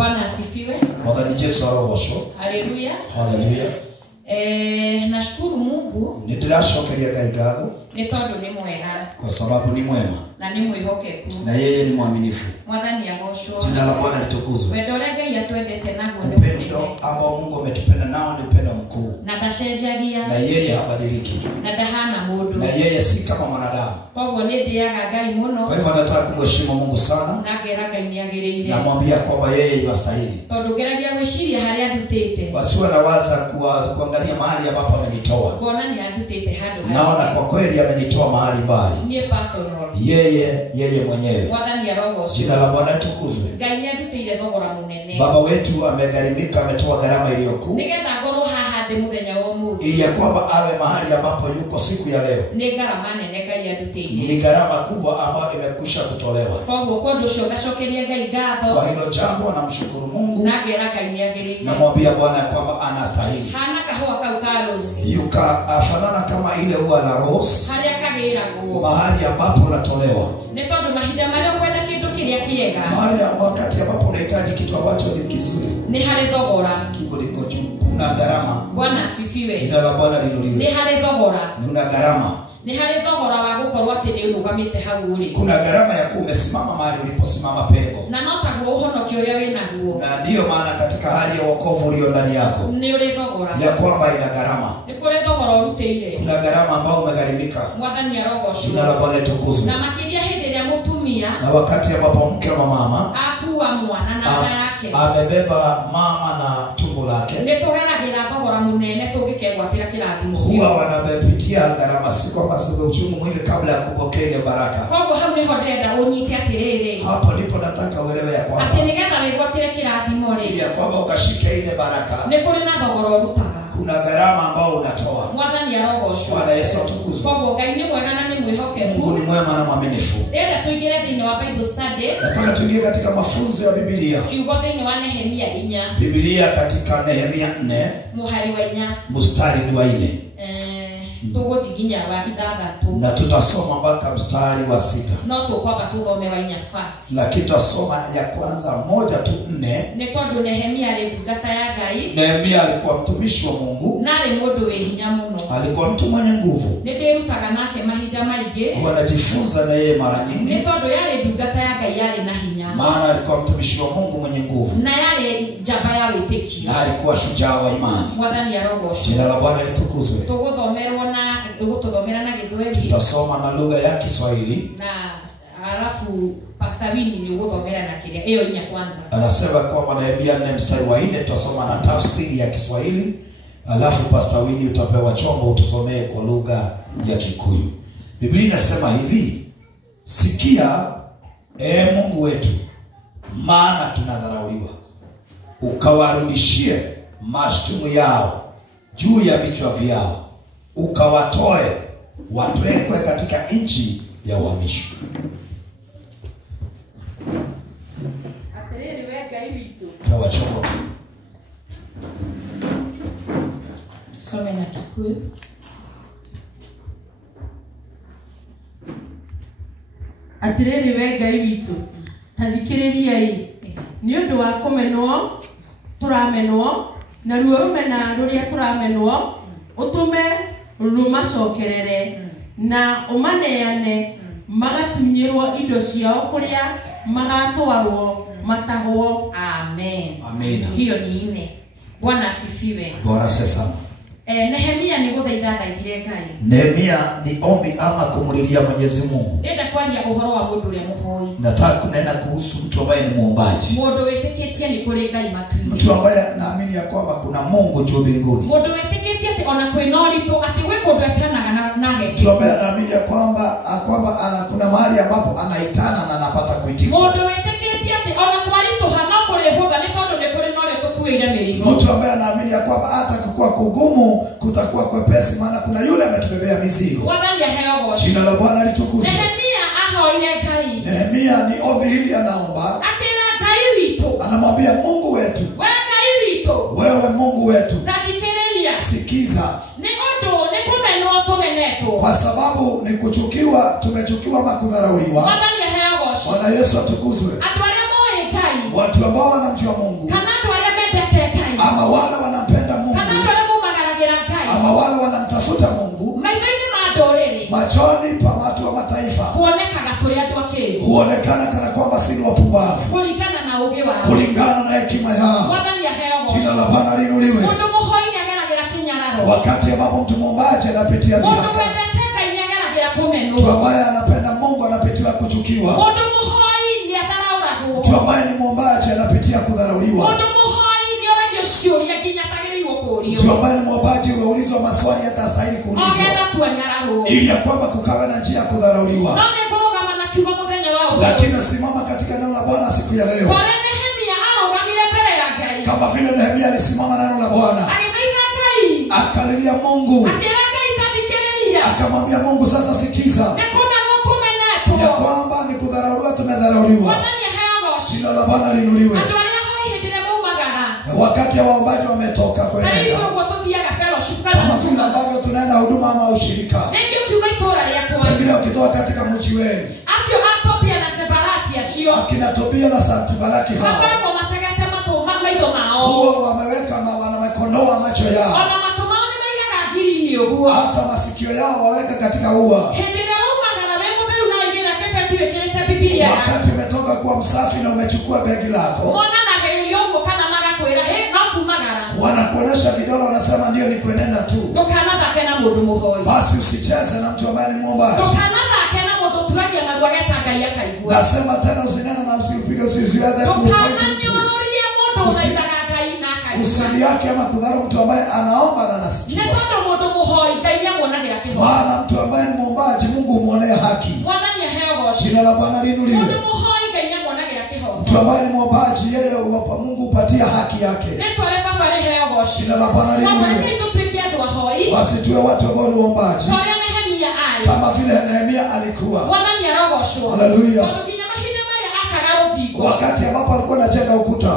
Bwana asifiwe. Mwathani Yesu arogocwo. Haleluya. Haleluya. Nashukuru Mungu. Nĩndĩracokeria Ngai ngatho Nĩ tondũ nĩ mwega. kwa sababu ni mwema. Na nĩ mwĩhokeku. Na yeye ni mwaminifu. Mwathani agocwo. Jina la Bwana litukuzwe. Wendo ũrĩa Ngai atwendete naguo nĩ Upendo ambao Mungu ametupenda nao ni upendo mkuu. Na ndacenjagia. Na yeye habadiliki. Na ndahana mũndũ. Na yeye si kama mwanadamu. Koguo nĩ ndĩaga Ngai mũno. Kwa hivyo nataka kumheshimu Mungu sana. Na ngera Ngai nĩ agĩrĩire. Na mwambia kwamba yeye yastahili. Tondũ ngeragia gwĩciria harĩa ndutĩte. Wasiwe nawaza kuangalia mahali ambapo amenitoa. Ngona nĩ andutĩte handũ. Naona kwa kweli amenitoa mahali mbali. Niĩ personal. Yeye mwenyewe. Mwathani arogocwo. Jina la Bwana litukuzwe. Ngai nĩ andutĩire thogora mũnene. Baba wetu amegharimika, ametoa gharama iliyokuu. Nigetha ngorwo haha ndĩ mũthenya wa ũmũthĩ. Ili ya kwamba awe mahali ambapo yuko siku ya leo. Nĩ ngarama nene Ngai andutĩire. Ni gharama kubwa ambayo imekwisha kutolewa. Koguo ũndũ ũcio ngacokeria Ngai ngatho. Kwa hilo jambo namshukuru Mungu. Na ngera Ngai nĩ agĩrĩire. Na mwambia Bwana kwamba anastahili. Hana kahũa kau ka rose. Afanana kama ile ua la rose. Harĩa kagĩragwo. Mahali ambapo unatolewa. Nĩ tondũ mahinda marĩa ũkwenda kĩndũ kĩrĩa kĩega. Mahali wakati ambapo unahitaji kitu ambacho ni kizuri. Nĩ harĩ thogora. Kibuliko juu. Kuna gharama. Bwana asifiwe. Jina la Bwana linuliwe. Nĩ harĩ thogora. Kuna gharama. Nĩ harĩ thogora wa gũkorwo atĩ nĩ ũrũgamĩte hau ũrĩ. Kuna gharama ya kuwa umesimama mahali uliposimama pengo. Na no taguo ũhonokio ũrĩa wĩ naguo. Na ndiyo maana katika hali ya wokovu ulio ndani yako. Nĩ ũrĩ thogora. Ya kwamba ina gharama. Nĩ kũrĩ thogora ũrutĩire. Kuna gharama ambao umegharimika. Mwathani arogocwo. Jina la Bwana litukuzwe. Na makĩria hĩndĩ ĩrĩa mũtumia. Na wakati ambapo mke wa mama akuua mwana na nda yake. Amebeba mama na tumbo lake. Nĩ tũgeragĩra thogora mũnene tũngĩkegwatĩra kĩrathimo. Huwa wanapitia gharama si kwamba sio uchungu mwingi kabla ya kupokea ile baraka. Koguo hau nĩho ndĩrenda ũnyite atĩrĩrĩ. Hapo ndipo nataka uelewe ya kwamba atĩ nĩgetha wĩgwatĩre kĩrathimo rĩ. Ya kwamba ukashike ile baraka. Nĩ kũrĩ na thogora ũrutaga. Kuna gharama ambao unatoa. Mwathani arogocwo. Bwana Yesu atukuzwe. Koguo Ngai nĩ mwega na nĩ mwĩhokeku. Mungu ni mwema na mwaminifu. Ndĩrenda tũingĩre thĩinĩ wa Bible study. Nataka tuingie katika mafunzo ya Biblia. Kiugo thĩinĩ wa Nehemia 4. Biblia katika Nehemia 4. Mũhari wa 4. Mstari wa 4. Tũgũthiĩ nginya wa 6. Na tutasoma mpaka mstari wa 6. No tũkwamba tũthome wa 4 first. Lakini tutasoma ya kwanza 1 tu 4. Nĩ tondũ Nehemia arĩ ndungata ya Ngai. Nehemia alikuwa mtumishi wa Mungu. Na arĩ mũndũ wĩ hinya mũno. Alikuwa mtu mwenye nguvu. Nĩ ndĩrutaga nake mahinda maingĩ. Huwa anajifunza na yeye mara nyingi. Nĩ tondũ yarĩ ndungata ya Ngai yarĩ na hinya. Maana alikuwa mtumishi wa Mungu mwenye nguvu. Na yarĩ njamba ya wĩtĩkio. Na alikuwa shujaa wa imani. Mwathani arogocwo. Jina la Bwana litukuzwe. Tũgũthomera na Gĩthweri. Tutasoma na lugha ya Kiswahili. Na alafu Pastor Winnie ni ũgũthomera na kĩrĩa ĩyo nya kwanza. Anasema kwamba Nehemia 4 mstari wa 4 tutasoma na tafsiri ya Kiswahili. Alafu Pastor Winnie utapewa chombo utusomee kwa lugha ya Kikuyu. Biblia inasema hivi: sikia Mungu wetu, maana tunadharauliwa, ukawarudishie mashtumu yao juu ya vichwa vyao, ukawatoe watwekwe katika nchi ya uhamisho. Atĩrĩrĩ we Ngai witũ. Pewa chombo. Some na Kikuyu. Atĩrĩrĩ we Ngai witũ, ta thikĩrĩriai, nĩ ũndũ wa kũmenwo tũramenwo, na ruo rũmena rũrĩa tũramenwo ũtũme rũmacokerere na ũmaneane magatunyĩrwo indo ciao kũrĩa magatwarwo matahwo. Amen. Amen. Hiyo ni 4. Bwana asifiwe. Bwana asifiwe. Nehemia nĩ gũthaitha thaithire Ngai. Nehemia ni ombi ama kumlilia Mwenyezi Mungu. Ndĩrenda kwaria ũhoro wa mũndũ ũrĩa mũhoi. Nataka kunena kuhusu mtu ambaye ni muombaji. Mũndũ wĩtĩkĩtie nĩ kũrĩ Ngai matu-inĩ. Mtu ambaye anaamini ya kwamba kuna Mungu juu mbinguni. Mũndũ wĩtĩkĩtie atĩ ona kwĩna ũritũ atĩ gwĩ kũndũ etanaga na agekĩka. Mtu ambaye anaamini ya kwamba kuna mahali ambapo anaitana na anapata kuitika. Mũndũ wĩtĩkĩtie atĩ ona kwaritũha no kũrĩhũtha nĩ tondũ nĩ kũrĩ na ũrĩa tũkuĩire mĩrigo. Mtu ambaye anaamini ya kwamba hata kukua kugumu kutakuwa kwepesi, maana kuna yule ametubebea mizigo. Mwathani aheo goco. Jina la Bwana litukuzwe. Nehemia ahoire Ngai. Nehemia ni ombi hili anaomba. Akĩra Ngai witũ. Anamwambia Mungu wetu. We Ngai witũ. Wewe Mungu wetu. Tathikĩrĩria. Sikiza. Nĩ ũndũ nĩ kũmenwo tũmenetwo. Kwa sababu ni kuchukiwa, tumechukiwa ama kudharauliwa. Mwathani aheo goco. Bwana Yesu atukuzwe. Andũ arĩa moĩ Ngai. watu ambao wanamjua Mungu, ama wale wanampenda Mungu, ama wale wanamtafuta Mungu, machoni pa watu wa mataifa huonekana kana kwamba si wapumbavu kulingana na hekima yao. Jina la Bwana liinuliwe. Wakati ambapo mtu mwombaji anapitia dhiki, mtu ambaye anapenda Mungu anapitia kuchukiwa, mtu ambaye ni mwombaji anapitia kudharauliwa, mtu ambaye ni mwombaji huulizwa maswali hata stahili kuulizwa, ili ya kwamba kukawa na njia ya kudharauliwa. Lakini simama katika neno la Bwana siku ya leo, kama vile Nehemia alisimama na neno la Bwana, akalilia Mungu, akamwambia Mungu, sasa sikiza ya kwamba ni kudharauliwa, tumedharauliwa. Jina la Bwana liinuliwe. Wakati ya waombaji wametoka kwenda, kama vile ambavyo tunaenda huduma ama ushirika, pengine ukitoka katika mji wenu, akina Tobia na Santibalaki huo wameweka wanamekondoa macho yao, hata masikio yao waweka katika ua. Wakati umetoka kuwa msafi na umechukua begi lako, wanakuonesha vidole, wanasema ndio ni kuenenda tu. Basi usicheze na mtu ambaye ni mwombaji. Nasema tena usinena na usipige, usiweze usali yake ama kudharau mtu ambaye anaomba na anasikia. Maana mtu ambaye ni mwombaji Mungu humwonea haki. Jina la Bwana liinuliwe. Mtu ambaye ni mwombaji yeye Mungu hupatia haki yake. Jina la Bwana liinuliwe. Basi tuwe watu ambao ni waombaji kama vile Nehemia alikuwa. Haleluya. Wakati ambapo alikuwa anajenga ukuta,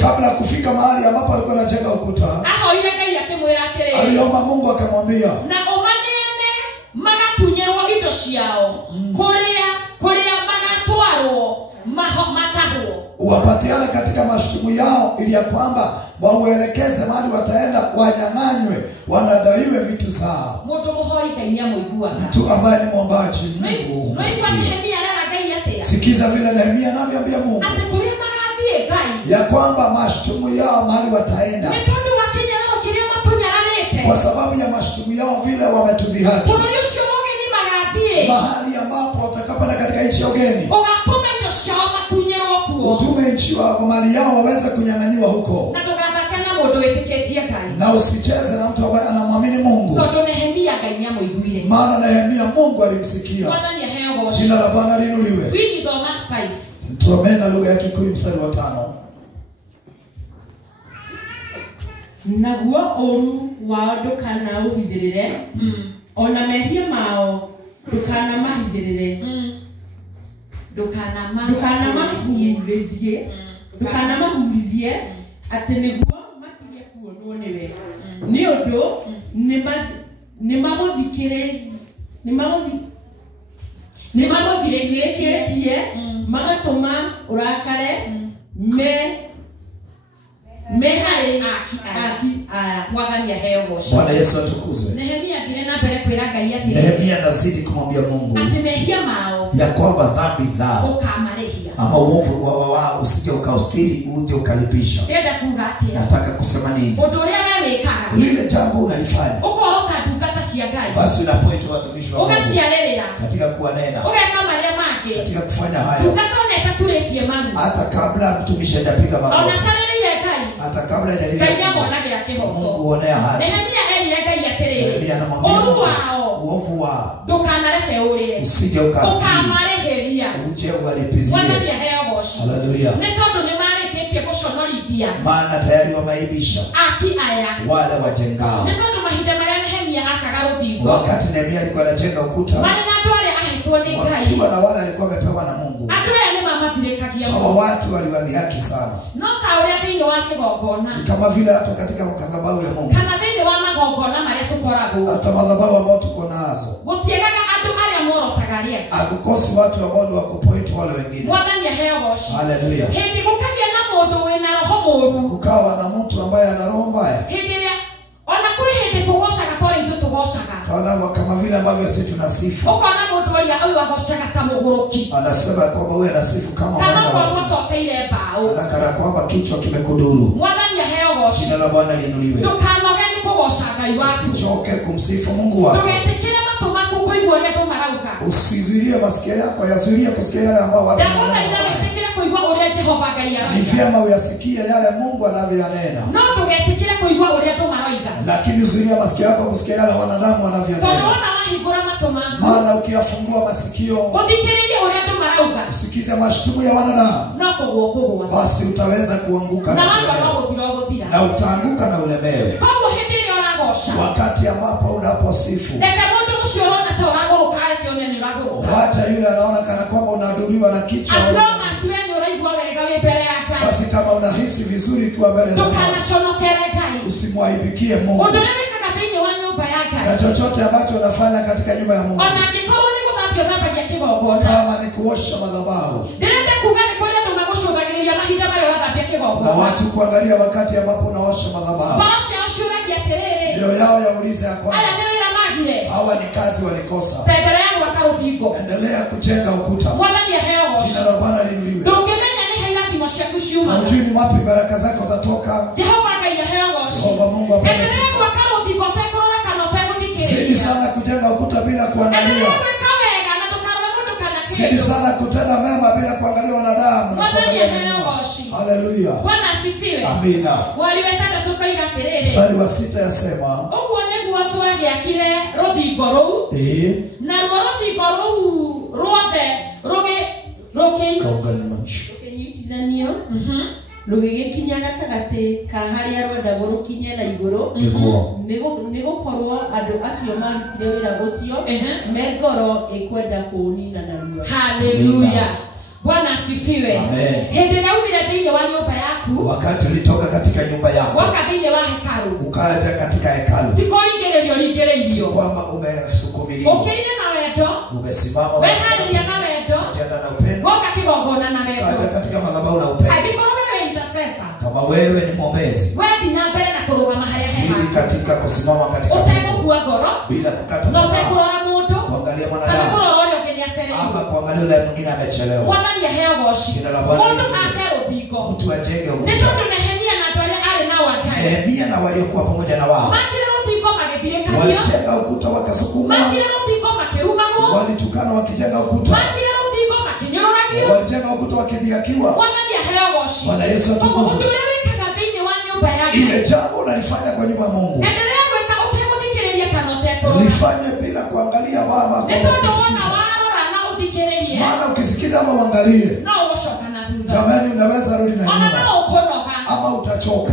kabla kufika mahali ambapo alikuwa anajenga ukuta, aliomba Mungu akamwambia, wapatiane katika mashutumu yao, ili ya kwamba wauelekeze mahali wataenda, wanyang'anywe, wanadaiwe vitu zao. Mtu ambaye ni mwombaji Mungu sikiza vile Nehemia anamwambia Mungu ya kwamba mashutumu yao mahali wataenda, kwa sababu ya mashutumu yao vile wametudhihaki, mahali ambapo watakapoenda katika nchi ya ugeni, utume nchi wa mali yao waweze kunyang'anyiwa huko. Na usicheze na mtu ambaye anamwamini Mungu, maana Nehemia Mungu alimsikia. Jina la Bwana liinuliwe. Tusome na lugha ya Kikuyu mstari wa 5. Naguo oru wao ndukana uhithirire, ona mehia mao ndukana mahithirire, ndukana mahurithie ati niguo matige kuonwo niwe, ni undu nimagothiretie magatuma urakare mehari aki aya. Bwana Yesu atukuzwe. Nehemia anazidi kumwambia Mungu ya kwamba dhambi zao ama uovu wao usije ukauskiri uje ukalipisha. Nataka kusema nini? Lile jambo unalifanya, basi unapoita watumishi wa Mungu katika kuwanena, katika kufanya hayo, hata kabla mtumishi hajapiga magoti, hata kabla hajalia Mungu huonea haki. Nehemia anamwambia uovu wao usije ukasikia, uje uwalipizie. Haleluya. Maana tayari wameibisha wale wajengao. Wakati Nehemia alikuwa anajenga ukuta, wakiwa na wale alikuwa amepewa na Mungu, hawa watu waliwadhihaki sana. Kama vile hata katika madhabahu ya Mungu, hata madhabahu ambayo tuko nazo, aria akukosi watu ambao ni wakupoint wale wengine. Mwathani aheo goshi. Hallelujah. Hindi gukagia na mundu wina roho moru. Kukawa na mtu ambaye ana roho mbaya. Hindi ria ona kwi hindi tugoshaga tori ithu tugoshaga. Kaona kama vile ambavyo sisi tunasifu. Ukona mundu uria uyu agoshaga ta muguruki. Anasema kwamba wewe unasifu kama mwana. Kana kwa teire bao. Anakana kwamba kichwa kimekuduru. Mwathani aheo goshi. Jina la Bwana liinuliwe. Tukanoge ni kugoshaga iwaku. Usichoke kumsifu Mungu wako. Tugetikire matu maku kuigua uria ndu marauga. Usizuilie masikio yako yazuilie kusikia yale ambao watu wananena. Kuigua uria Jehova Ngai aroiga. Ni vyema uyasikie yale Mungu anavyoyanena. No tugetikire kuigua uria ndu marauga. Lakini zuilia masikio yako kusikia yale wanadamu wanavyonena. Tondona wahingura matu maku. Maana ukiyafungua masikio uthikiririe uria ndu marauga. Usikize mashtumu ya wanadamu. No kugua. Basi utaweza kuanguka na kulemewa. Na utaanguka na ulemewe. Kwa hindi ile unagosha. Wakati ambapo unaposifu. Ndeka mundu ucio ona ta urago ukae kione ni urago. Wacha yule anaona kana kwamba unaduriwa na kichwa. Basi kama unahisi vizuri kwa mbele za Mungu, usimwaibikie Mungu. Na chochote ambacho unafanya katika nyumba ya Mungu, kama ni kuosha madhabahu, na watu kuangalia wakati ambapo unaosha madhabahu, ndio yao yaulize ya kwamba hawa ni kazi walikosa. Endelea kujenga ukuta. Jina la Bwana liinuliwe. Haujui ni wapi baraka zako zatoka. Jehova Mungu apende sifa. Zidi sana kujenga ukuta bila kuangalia. Zidi sana kutenda mema bila kuangalia wanadamu na kuangalia Mungu. Haleluya. Bwana asifiwe. Amina. Waliwetanda tukoiga terere. Mstari wa 6 yasema, "Ogwo niguo twagiakire ruthingo ruu." Na ruthingo ruu ruothe rukinyitithanio rugigikinya gatagati ka haria rwendagwo rukinye na iguru nigukorwo andu acio marutire wira ucio me ngoro ikwenda kuunina na ruo. Haleluya. Bwana asifiwe. Hindi raumire thiini wa nyumba yaku, wakati ulitoka katika nyumba yako waka thiini wa hekalu, ukaja katika hekalu, tikoringererio kwamba umesukumiliwa, ukirinde na wendo, umesimama weharia na wendo, tenda na upendo, waka kigongona na wendo, kaja katika madhabahu na upendo. Agikoro wewe intercessor, kama wewe ni mwombezi, wewe na mbele na kurugama haya hema, katika kusimama katika utaibuka ngoro bila kukata tamaa, utakurora mundu, kuangalia mwanadamu ama kuangalia yule mwingine amechelewa. Wadani ya heo goshi. Jina la Bwana. Mundu akero biko. Mtu ajenge ukuta. Nitondo Nehemia na wale ale na wakai. Nehemia na waliokuwa pamoja na wao. Makire biko magethire kanyo. Walijenga ukuta wakasukuma. Makire biko makiruma ngo. Walitukana wakijenga ukuta. Makire biko makinyororagio. Walijenga ukuta wakidhiakiwa. Wadani ya heo goshi. Bwana Yesu atukuzwe. Mundu yule kagathini wa nyumba yake. Ile jambo unalifanya kwa nyumba ya Mungu. Endelea kuweka utemuthikiriria kanoteto. Lifanye bila kuangalia wama. Nitondo wana maana ukisikiza ama uangalie, jamani, unaweza rudi na nyuma ama utachoka.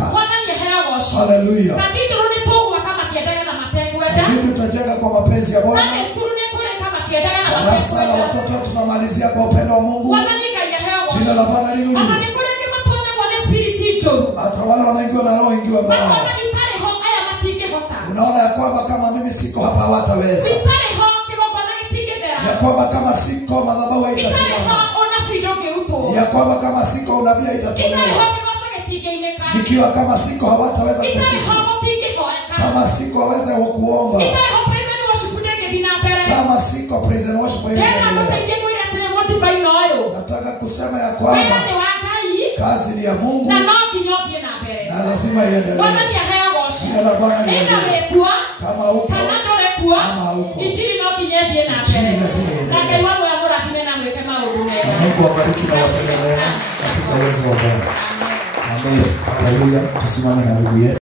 Haleluya. Lakini utajenga kwa mapenzi ya Bwana. Darasa la watoto tunamalizia kwa upendo wa Mungu. Jina la Bwana liinuliwe. Hata wale wanaingiwa na roho ingiwa mbaya. Unaona ya kwamba kama mimi siko hapa hawataweza. Ya kwamba kama siko madhabahu haitasimama. Ya kwamba kama siko unabii haitatolewa. Nikiwa kama siko hawataweza kusifu. Kama siko hawaweza kuomba. Kama siko praise and worship haitaendelea. Nataka kusema ya kwamba kazi ni ya Mungu na lazima iendelee. Jina la Bwana liendelee. Kama uko ama uko, Mungu awabariki na watendelee katika uwezo wa Bwana. Amen. Haleluya. Tusimame na miguu yetu.